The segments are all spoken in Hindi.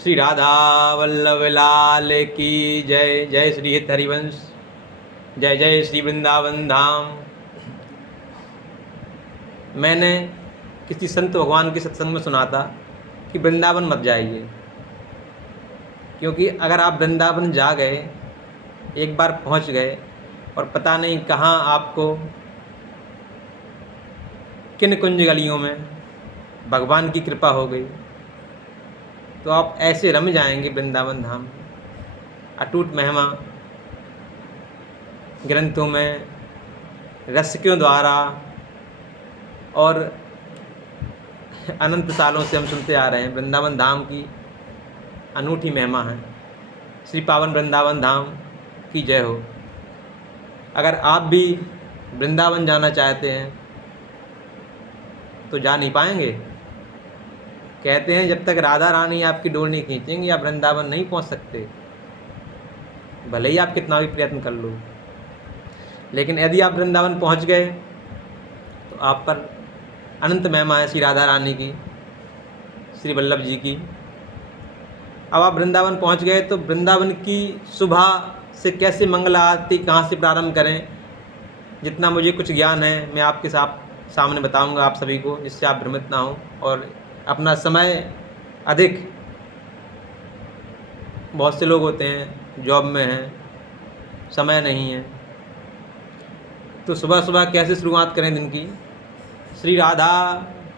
श्री राधा वल्लभ लाल की जय। जय श्री हित हरिवंश। जय जय श्री वृंदावन धाम। मैंने किसी संत भगवान के सत्संग में सुना था कि वृंदावन मत जाइए, क्योंकि अगर आप वृंदावन जा गए, एक बार पहुंच गए और पता नहीं कहाँ आपको किन कुंज गलियों में भगवान की कृपा हो गई, तो आप ऐसे रम जाएंगे वृंदावन धाम। अटूट महिमा ग्रंथों में रसिकों द्वारा और अनंत सालों से हम सुनते आ रहे हैं। वृंदावन धाम की अनूठी महिमा है। श्री पावन वृंदावन धाम की जय हो। अगर आप भी वृंदावन जाना चाहते हैं तो जा नहीं पाएंगे। कहते हैं जब तक राधा रानी आपकी डोर नहीं खींचेंगी आप वृंदावन नहीं पहुंच सकते, भले ही आप कितना भी प्रयत्न कर लो। लेकिन यदि आप वृंदावन पहुंच गए तो आप पर अनंत महिमा है श्री राधा रानी की, श्री वल्लभ जी की। अब आप वृंदावन पहुंच गए तो वृंदावन की सुबह से कैसे मंगला आरती कहाँ से प्रारंभ करें, जितना मुझे कुछ ज्ञान है मैं आपके सामने बताऊंगा आप सभी को, जिससे आप भ्रमित ना हो और अपना समय अधिक, बहुत से लोग होते हैं जॉब में हैं, समय नहीं है, तो सुबह सुबह कैसे शुरुआत करें दिन की। श्री राधा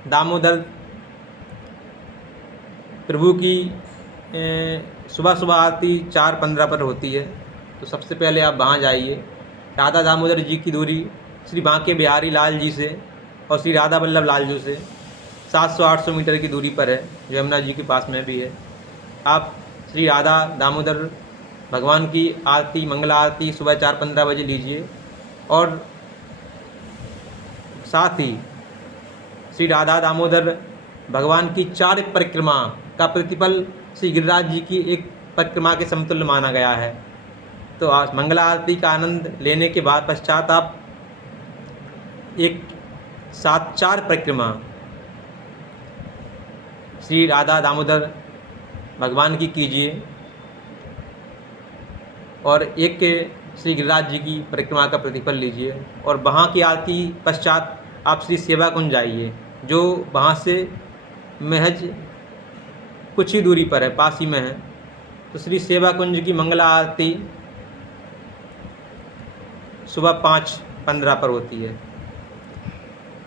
दामोदर प्रभु की सुबह सुबह आरती 4:15 पर होती है। तो सबसे पहले आप वहाँ जाइए। राधा दामोदर जी की दूरी श्री बांके बिहारी लाल जी से और श्री राधा वल्लभ लाल जी से 700-800 मीटर की दूरी पर है, जो यमुना जी के पास में भी है। आप श्री राधा दामोदर भगवान की आरती, मंगला आरती सुबह 4:15 बजे लीजिए और साथ ही श्री राधा दामोदर भगवान की 4 परिक्रमा का प्रतिफल श्री गिरिराज जी की एक परिक्रमा के समतुल्य माना गया है। तो आज मंगला आरती का आनंद लेने के बाद पश्चात आप एक साथ 4 परिक्रमा श्री राधा दामोदर भगवान की कीजिए और एक श्री गिरिराज जी की परिक्रमा का प्रतिफल लीजिए। और वहाँ की आरती पश्चात आप श्री सेवा कुंज जाइए, जो वहाँ से महज कुछ ही दूरी पर है, पास ही में है। तो श्री सेवा कुंज की मंगला आरती सुबह 5:15 पर होती है,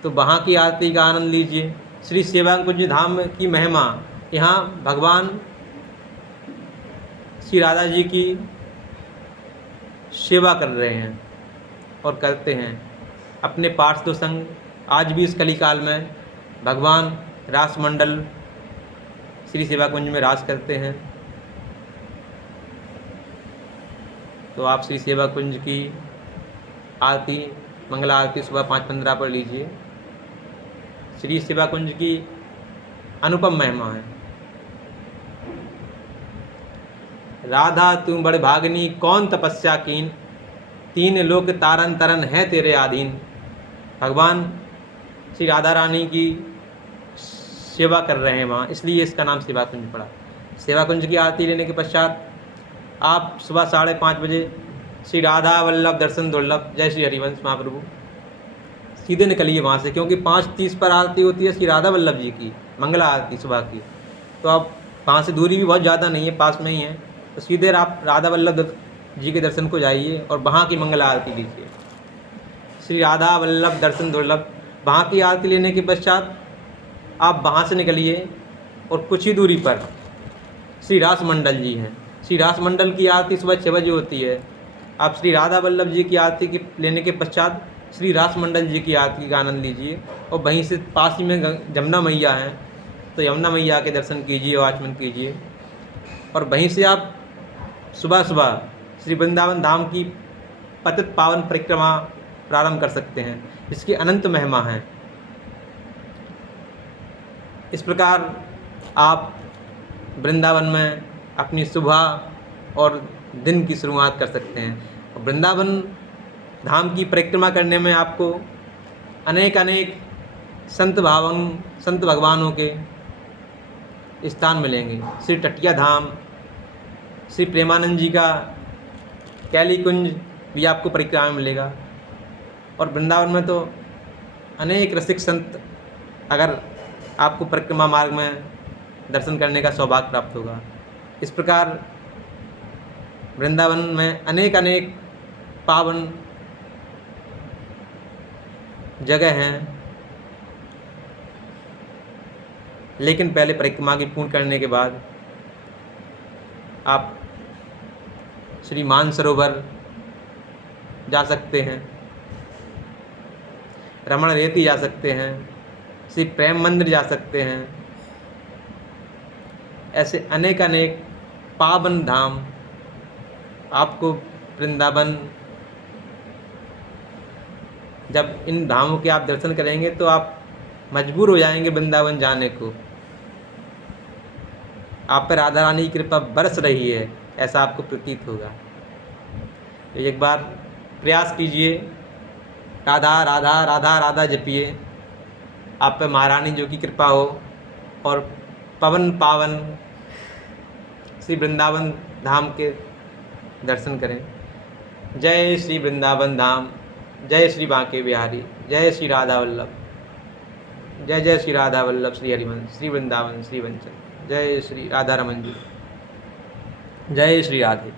तो वहाँ की आरती का आनंद लीजिए। श्री सेवा कुंज धाम की महिमा, यहाँ भगवान श्री राधा जी की सेवा कर रहे हैं और करते हैं अपने पार्षदों संग। आज भी इस कलिकाल में भगवान रास मंडल श्री सेवा कुंज में रास करते हैं। तो आप श्री सेवा कुंज की आरती, मंगला आरती सुबह 5:15 पर लीजिए। श्री सेवा कुंज की अनुपम महिमा है। राधा तू बड़ भागनी कौन तपस्या कीन, 3 लोक तारन तरन है तेरे आधीन। भगवान श्री राधा रानी की सेवा कर रहे हैं वहाँ, इसलिए इसका नाम सेवा कुंज पड़ा। सेवा कुंज की आरती लेने के पश्चात आप सुबह 5:30 बजे श्री राधा वल्लभ दर्शन दुर्लभ, जय श्री हरिवंश महाप्रभु, सीधे निकलिए वहाँ से, क्योंकि 5:30 पर आरती होती है श्री राधा वल्लभ जी की मंगला आरती सुबह की। तो आप वहाँ से दूरी भी बहुत ज़्यादा नहीं है, पास में ही है, तो सीधे आप राधा वल्लभ जी के दर्शन को जाइए और वहाँ की मंगला आरती लीजिए। श्री राधा वल्लभ दर्शन दुर्लभ, वहाँ की आरती लेने के पश्चात आप वहाँ से निकलिए और कुछ ही दूरी पर श्री रास मंडल जी हैं। श्री रास मंडल की आरती सुबह 6 बजे होती है। आप श्री राधा वल्लभ जी की आरती की लेने के पश्चात श्री रास मंडल जी की आरती का आनंद लीजिए और वहीं से पास ही में यमुना मैया हैं, तो यमुना मैया के दर्शन कीजिए और आचमन कीजिए। और वहीं से आप सुबह सुबह श्री वृंदावन धाम की पतित पावन परिक्रमा प्रारंभ कर सकते हैं, इसकी अनंत महिमा है। इस प्रकार आप वृंदावन में अपनी सुबह और दिन की शुरुआत कर सकते हैं। वृंदावन धाम की परिक्रमा करने में आपको अनेक संत भगवानों के स्थान मिलेंगे। श्री टटिया धाम, श्री प्रेमानंद जी का कैली कुंज भी आपको परिक्रमा में मिलेगा। और वृंदावन में तो अनेक रसिक संत, अगर आपको परिक्रमा मार्ग में दर्शन करने का सौभाग्य प्राप्त होगा। इस प्रकार वृंदावन में अनेक अनेक पावन जगह हैं, लेकिन पहले परिक्रमा की पूर्ण करने के बाद आप श्री मानसरोवर जा सकते हैं, रमण रेती जा सकते हैं, श्री प्रेम मंदिर जा सकते हैं। ऐसे अनेक अनेक पावन धाम आपको वृंदावन, जब इन धामों के आप दर्शन करेंगे तो आप मजबूर हो जाएंगे वृंदावन जाने को। आप पर राधा रानी की कृपा बरस रही है, ऐसा आपको प्रतीत होगा। तो एक बार प्रयास कीजिए, राधा राधा राधा राधा जपिए, आप पे महारानी जो की कृपा हो और पवन पावन श्री वृंदावन धाम के दर्शन करें। जय श्री वृंदावन धाम, जय श्री बांके बिहारी, जय श्री राधा वल्लभ, जय जय श्री राधा वल्लभ, श्री हरिवंश, श्री वृंदावन, श्री वंचन, जय श्री राधा रमन जी, जय श्री राधे।